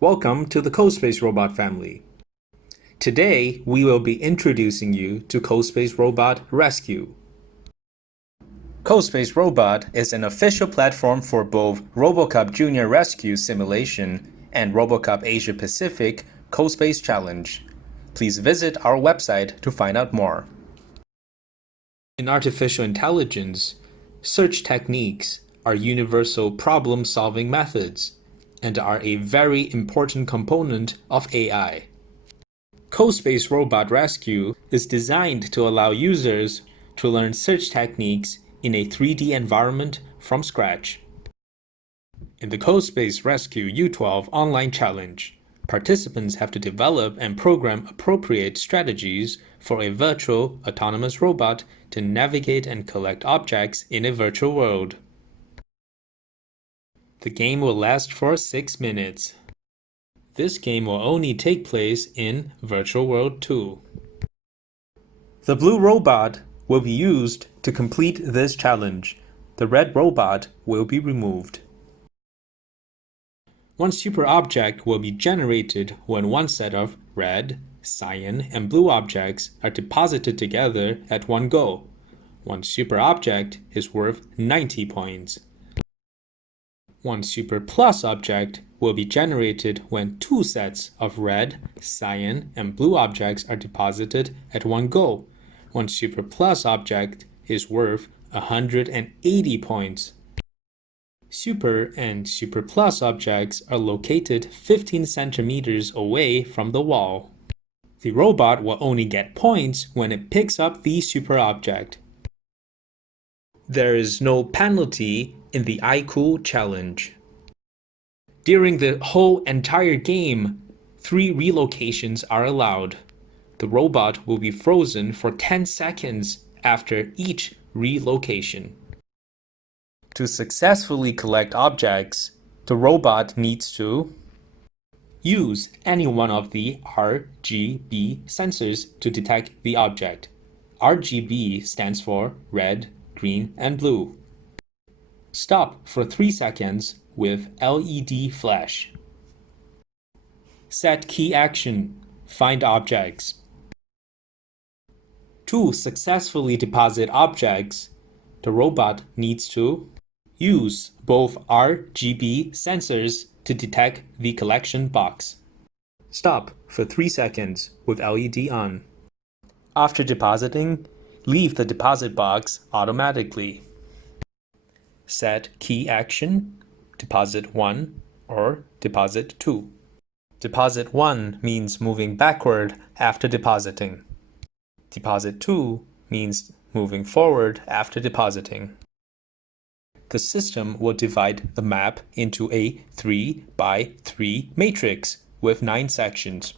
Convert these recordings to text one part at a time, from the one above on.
Welcome to the CoSpace Robot family. Today, we will be introducing you to CoSpaceRobot Rescue. CoSpaceRobot is an official platform for both RoboCupJunior Rescue Simulation and RoboCup Asia-Pacific CoSpace Challenge. Please visit our website to find out more. In artificial intelligence, search techniques are universal problem-solving methods and are a very important component of AI. CoSpaceRobot Rescue is designed to allow users to learn search techniques in a 3D environment from scratch. In the CoSpace Rescue U12 online challenge, participants have to develop and program appropriate strategies for a virtual autonomous robot to navigate and collect objects in a virtual world. The game will last for 6 minutes. This game will only take place in Virtual World 2. The blue robot will be used to complete this challenge. The red robot will be removed. One super object will be generated when one set of red, cyan, and blue objects are deposited together at one go. One super object is worth 90 points. One super plus object will be generated when two sets of red, cyan, and blue objects are deposited at one go. One super plus object is worth 180 points. Super and super plus objects are located 15 centimeters away from the wall. The robot will only get points when it picks up the super object. There is no penalty in the iCool challenge. During the whole entire game, 3 relocations are allowed. The robot will be frozen for 10 seconds after each relocation. To successfully collect objects, the robot needs to use any one of the RGB sensors to detect the object. RGB stands for red, green, and blue. Stop for 3 seconds with LED flash. Set key action. Find objects. To successfully deposit objects, the robot needs to use both RGB sensors to detect the collection box. Stop for 3 seconds with LED on. After depositing, leave the deposit box automatically. Set key action, deposit 1 or deposit 2. Deposit 1 means moving backward after depositing. Deposit 2 means moving forward after depositing. The system will divide the map into a 3 by 3 matrix with 9 sections.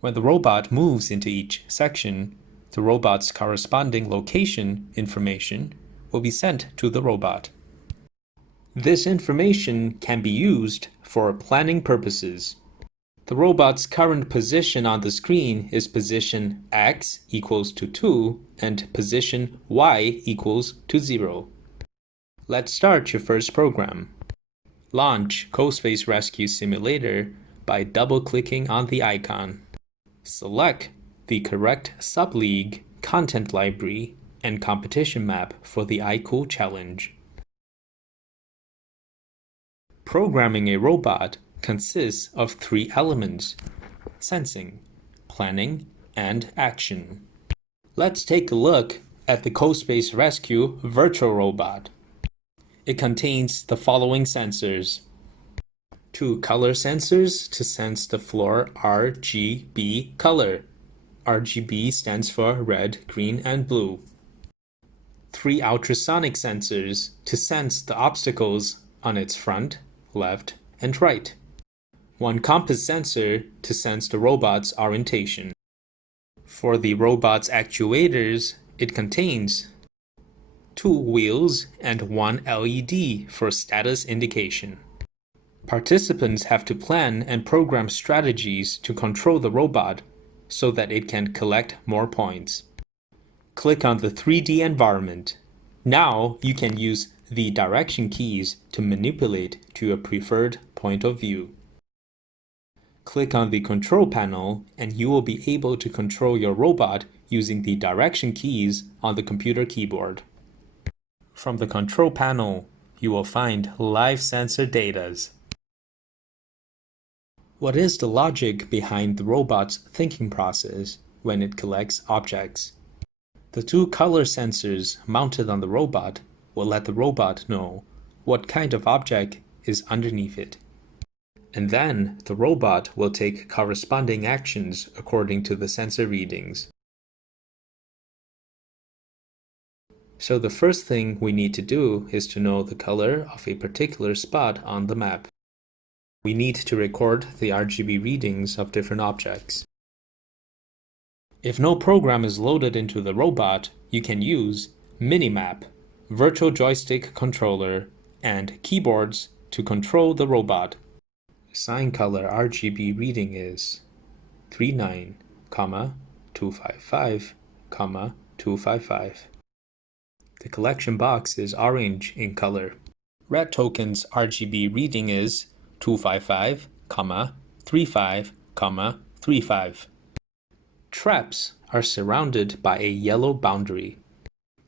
When the robot moves into each section, the robot's corresponding location information will be sent to the robot. This information can be used for planning purposes. The robot's current position on the screen is position x equals to 2 and position y equals to 0. Let's start your first program. Launch CoSpace Rescue Simulator by double-clicking on the icon. Select the correct subleague, content library, and competition map for the iCool challenge. Programming a robot consists of 3 elements: sensing, planning, and action. Let's take a look at the CoSpace Rescue virtual robot. It contains the following sensors: 2 color sensors to sense the floor RGB color. RGB stands for red, green, and blue. 3 ultrasonic sensors to sense the obstacles on its front, left, and right. 1 compass sensor to sense the robot's orientation. For the robot's actuators, it contains 2 wheels and 1 LED for status indication. Participants have to plan and program strategies to control the robot so that it can collect more points. Click on the 3D environment. Now you can use the direction keys to manipulate to your preferred point of view. Click on the control panel and you will be able to control your robot using the direction keys on the computer keyboard. From the control panel, you will find live sensor data. What is the logic behind the robot's thinking process when it collects objects? The two color sensors mounted on the robot will let the robot know what kind of object is underneath it. And then the robot will take corresponding actions according to the sensor readings. So the first thing we need to do is to know the color of a particular spot on the map. We need to record the RGB readings of different objects. If no program is loaded into the robot, you can use Minimap, Virtual Joystick Controller, and keyboards to control the robot. Sign color RGB reading is 39, 255, 255. The collection box is orange in color. Red token's RGB reading is 255, 35, 35. Traps are surrounded by a yellow boundary.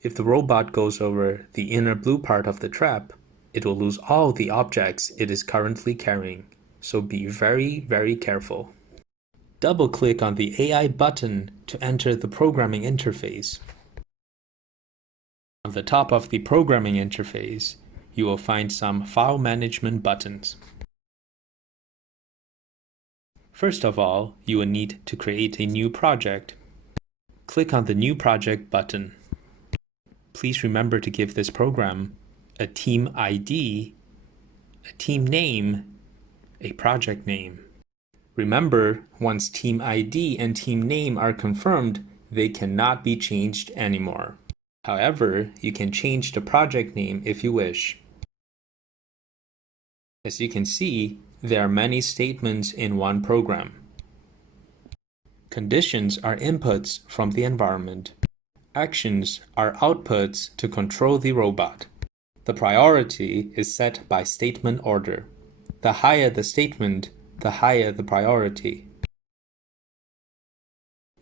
If the robot goes over the inner blue part of the trap, it will lose all the objects it is currently carrying. So be very, very careful. Double-click on the AI button to enter the programming interface. On the top of the programming interface, you will find some file management buttons. First of all, you will need to create a new project. Click on the New Project button. Please remember to give this program a team ID, a team name, a project name. Remember, once team ID and team name are confirmed, they cannot be changed anymore. However, you can change the project name if you wish. As you can see, there are many statements in one program. Conditions are inputs from the environment. Actions are outputs to control the robot. The priority is set by statement order. The higher the statement, the higher the priority.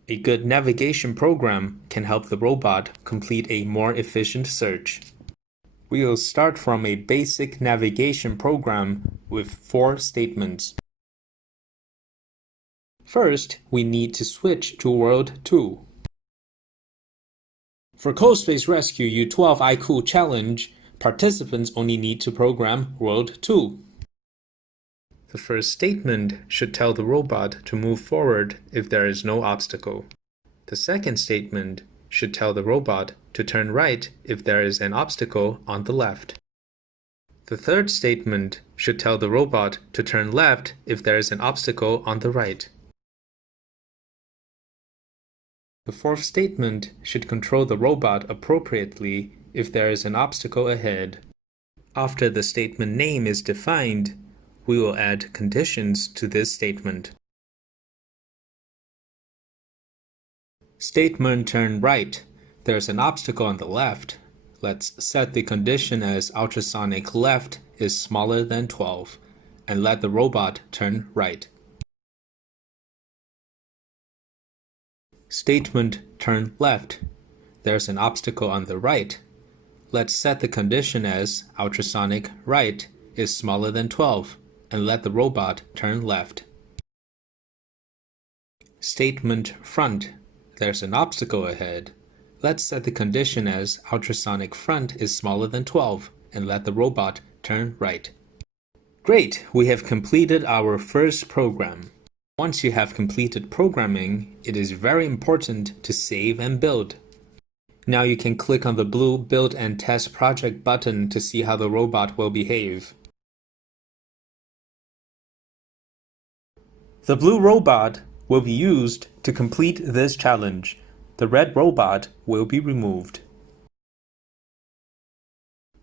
A good navigation program can help the robot complete a more efficient search. We will start from a basic navigation program with 4 statements. First, we need to switch to World 2. For CoSpace Rescue U12 iCool Challenge, participants only need to program World 2. The first statement should tell the robot to move forward if there is no obstacle. The second statement should tell the robot to turn right if there is an obstacle on the left. The third statement should tell the robot to turn left if there is an obstacle on the right. The fourth statement should control the robot appropriately if there is an obstacle ahead. After the statement name is defined, we will add conditions to this statement. Statement turn right. There's an obstacle on the left. Let's set the condition as ultrasonic left is smaller than 12 and let the robot turn right. Statement turn left. There's an obstacle on the right. Let's set the condition as ultrasonic right is smaller than 12 and let the robot turn left. Statement front. There's an obstacle ahead. Let's set the condition as ultrasonic front is smaller than 12 and let the robot turn right. Great! We have completed our first program. Once you have completed programming, it is very important to save and build. Now you can click on the blue Build and Test Project button to see how the robot will behave. The blue robot will be used to complete this challenge. The red robot will be removed.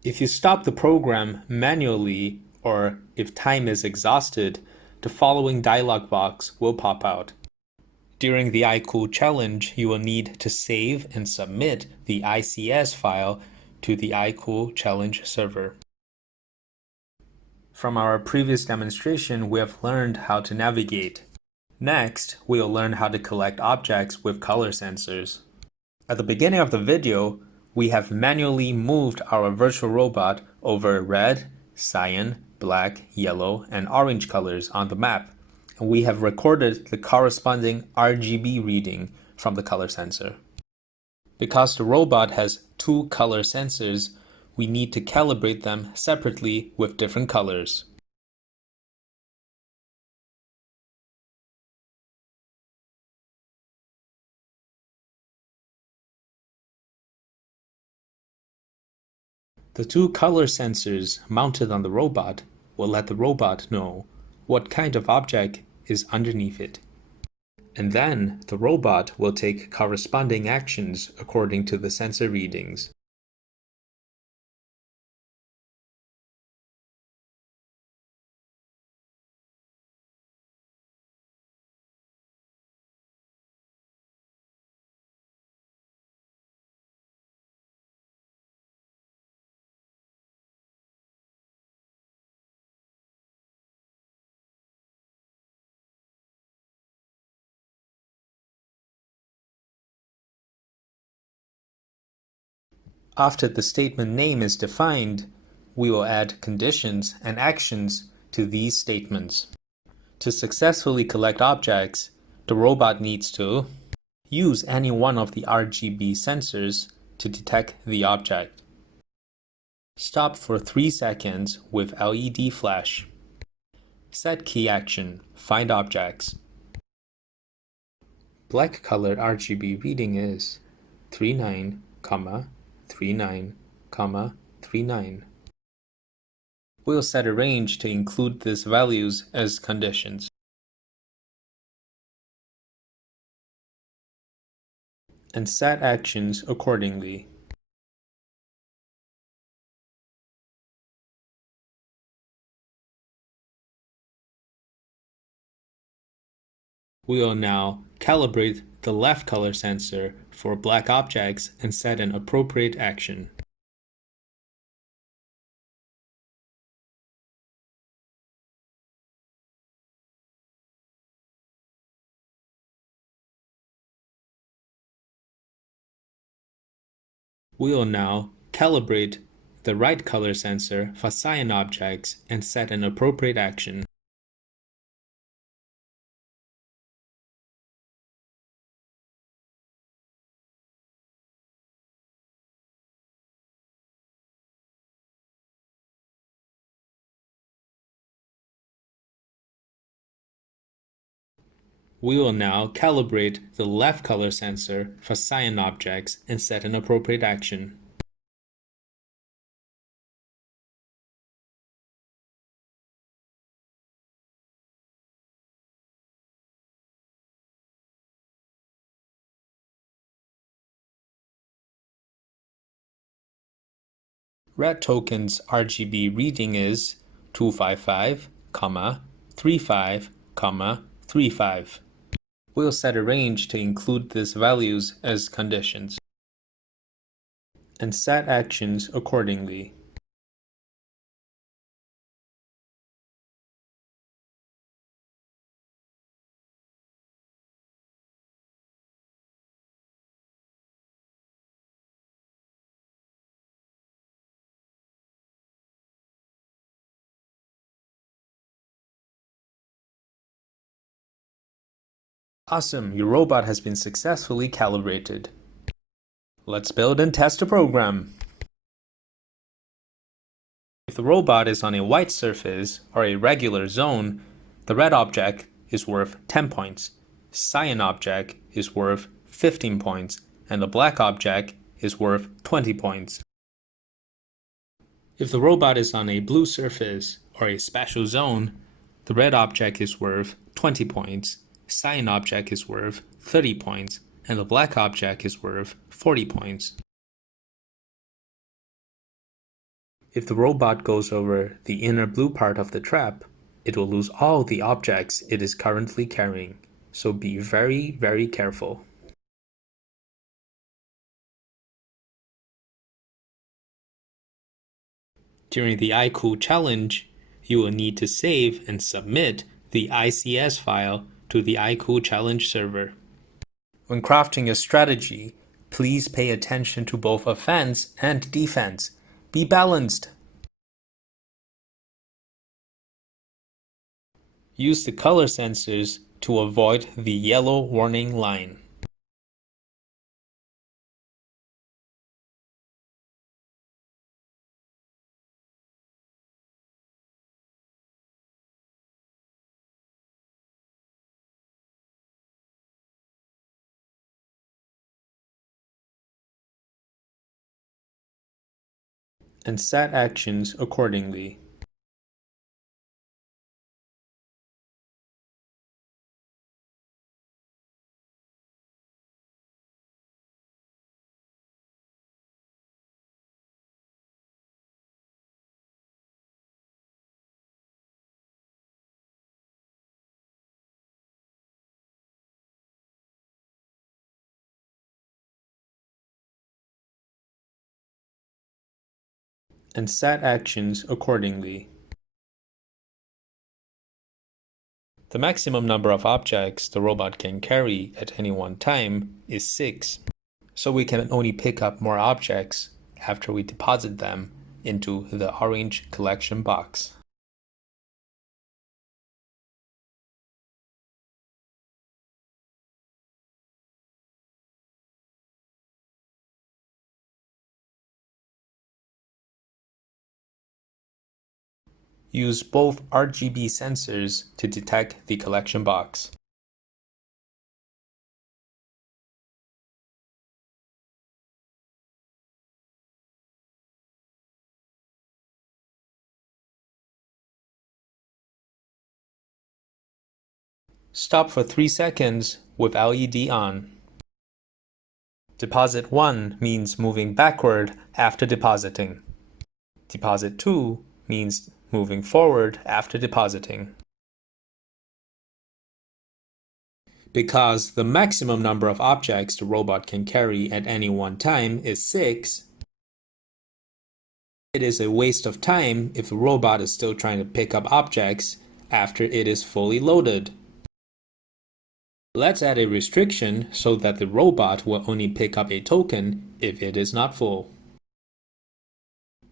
If you stop the program manually or if time is exhausted, the following dialog box will pop out. During the iCool challenge, you will need to save and submit the ICS file to the iCool challenge server. From our previous demonstration, we have learned how to navigate. Next, we'll learn how to collect objects with color sensors. At the beginning of the video, we have manually moved our virtual robot over red, cyan, black, yellow, and orange colors on the map, and we have recorded the corresponding RGB reading from the color sensor. Because the robot has two color sensors, we need to calibrate them separately with different colors. The two color sensors mounted on the robot will let the robot know what kind of object is underneath it. And then the robot will take corresponding actions according to the sensor readings. After the statement name is defined, we will add conditions and actions to these statements. To successfully collect objects, the robot needs to use any one of the RGB sensors to detect the object. Stop for 3 seconds with LED flash. Set key action, find objects. Black colored RGB reading is 39, 39, 39. We'll set a range to include these values as conditions. And set actions accordingly. We will now calibrate the left color sensor for black objects and set an appropriate action. We will now calibrate the right color sensor for cyan objects and set an appropriate action. We will now calibrate the left color sensor for cyan objects and set an appropriate action. Red token's RGB reading is 255, 35, 35. We'll set a range to include these values as conditions. And set actions accordingly. Awesome, your robot has been successfully calibrated. Let's build and test the program. If the robot is on a white surface or a regular zone, the red object is worth 10 points, cyan object is worth 15 points, and the black object is worth 20 points. If the robot is on a blue surface or a special zone, the red object is worth 20 points, cyan object is worth 30 points, and the black object is worth 40 points. If the robot goes over the inner blue part of the trap, it will lose all the objects it is currently carrying, so be very, very careful. During the iCool challenge, you will need to save and submit the ICS file to the iCool Challenge server. When crafting your strategy, please pay attention to both offense and defense. Be balanced. Use the color sensors to avoid the yellow warning line. And set actions accordingly. And set actions accordingly. The maximum number of objects the robot can carry at any one time is 6, so we can only pick up more objects after we deposit them into the orange collection box. Use both RGB sensors to detect the collection box. Stop for 3 seconds with LED on. Deposit 1 means moving backward after depositing. Deposit 2 means moving forward after depositing. Because the maximum number of objects the robot can carry at any one time is 6, it is a waste of time if the robot is still trying to pick up objects after it is fully loaded. Let's add a restriction so that the robot will only pick up a token if it is not full.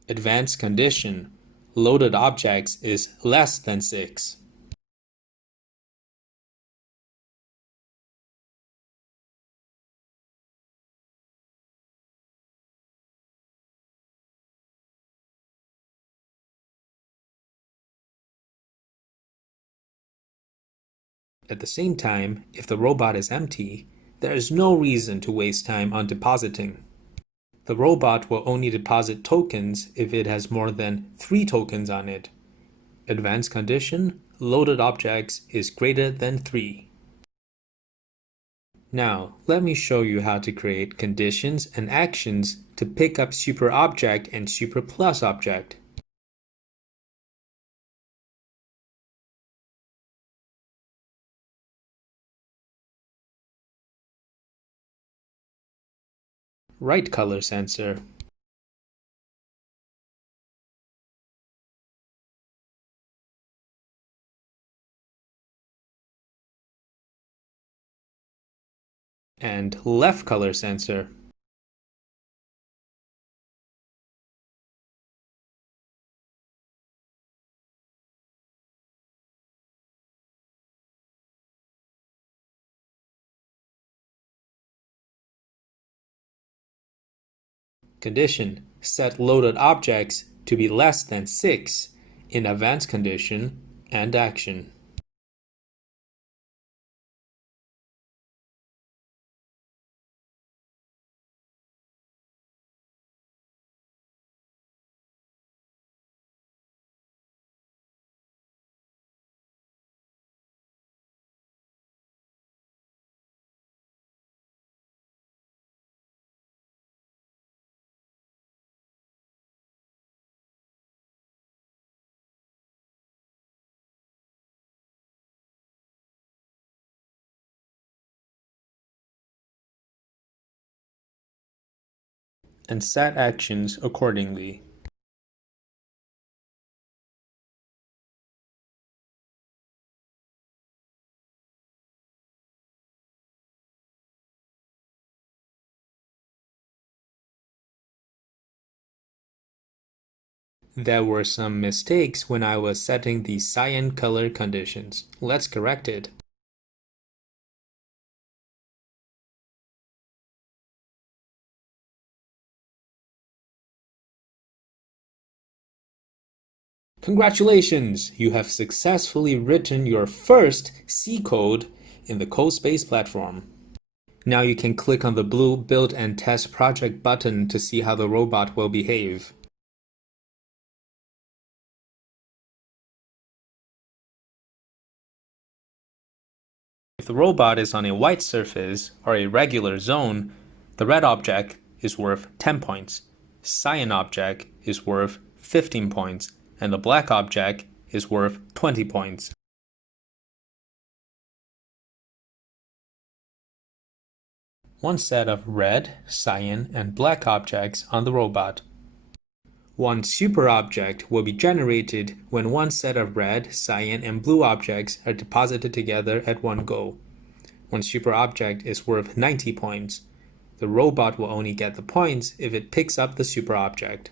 Advanced condition: loaded objects is less than 6. At the same time, if the robot is empty, there is no reason to waste time on depositing. The robot will only deposit tokens if it has more than 3 tokens on it. Advanced condition: loaded objects is greater than 3. Now, let me show you how to create conditions and actions to pick up super object and super plus object. Right color sensor. And left color sensor. Condition: set loaded objects to be less than 6 in advanced condition and action. And set actions accordingly. There were some mistakes when I was setting the cyan color conditions. Let's correct it. Congratulations! You have successfully written your first C code in the CoSpace platform. Now you can click on the blue Build and Test Project button to see how the robot will behave. If the robot is on a white surface or a regular zone, the red object is worth 10 points, cyan object is worth 15 points, and the black object is worth 20 points. One set of red, cyan, and black objects on the robot. One super object will be generated when one set of red, cyan, and blue objects are deposited together at one go. One super object is worth 90 points. The robot will only get the points if it picks up the super object.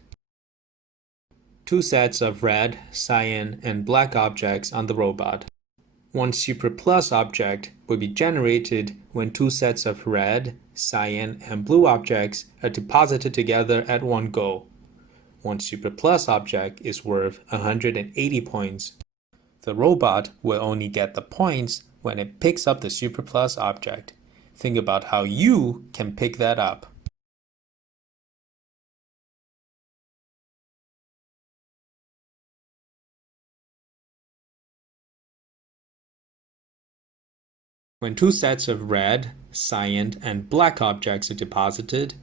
Two sets of red, cyan, and black objects on the robot. One super plus object will be generated when two sets of red, cyan, and blue objects are deposited together at one go. One super plus object is worth 180 points. The robot will only get the points when it picks up the super plus object. Think about how you can pick that up. When two sets of red, cyan, and black objects are deposited,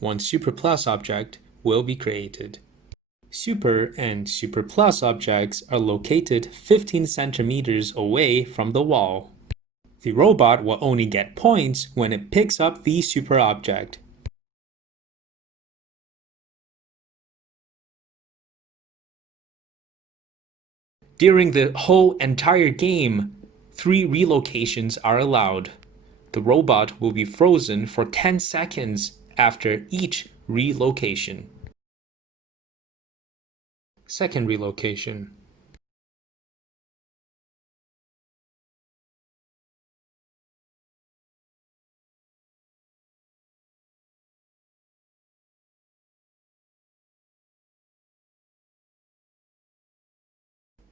one super plus object will be created. Super and super plus objects are located 15 centimeters away from the wall. The robot will only get points when it picks up the super object. During the whole entire game, 3 relocations are allowed. The robot will be frozen for 10 seconds after each relocation. Second relocation.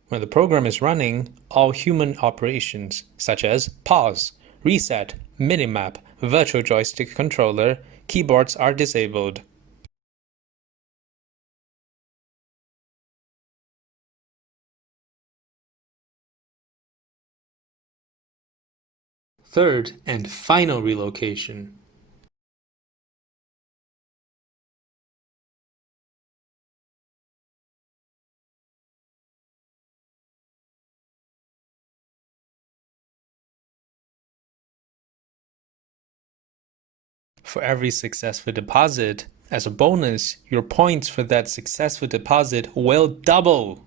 When the program is running, all human operations, such as pause, reset, minimap, virtual joystick controller, keyboards are disabled. Third and final relocation. For every successful deposit, as a bonus, your points for that successful deposit will double.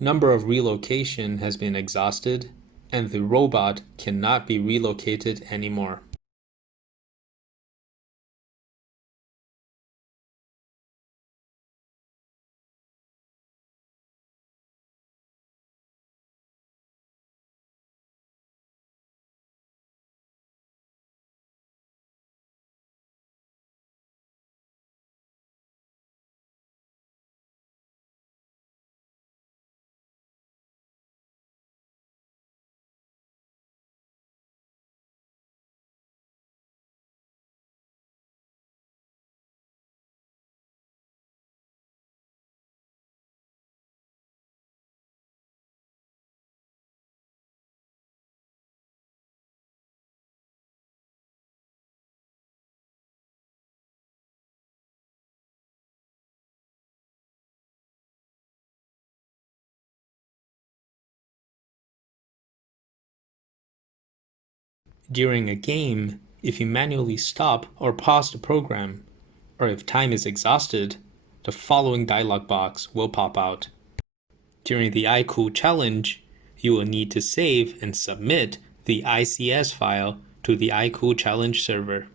Number of relocation has been exhausted, and the robot cannot be relocated anymore. During a game, if you manually stop or pause the program, or if time is exhausted, the following dialog box will pop out. During the iCool challenge, you will need to save and submit the ICS file to the iCool challenge server.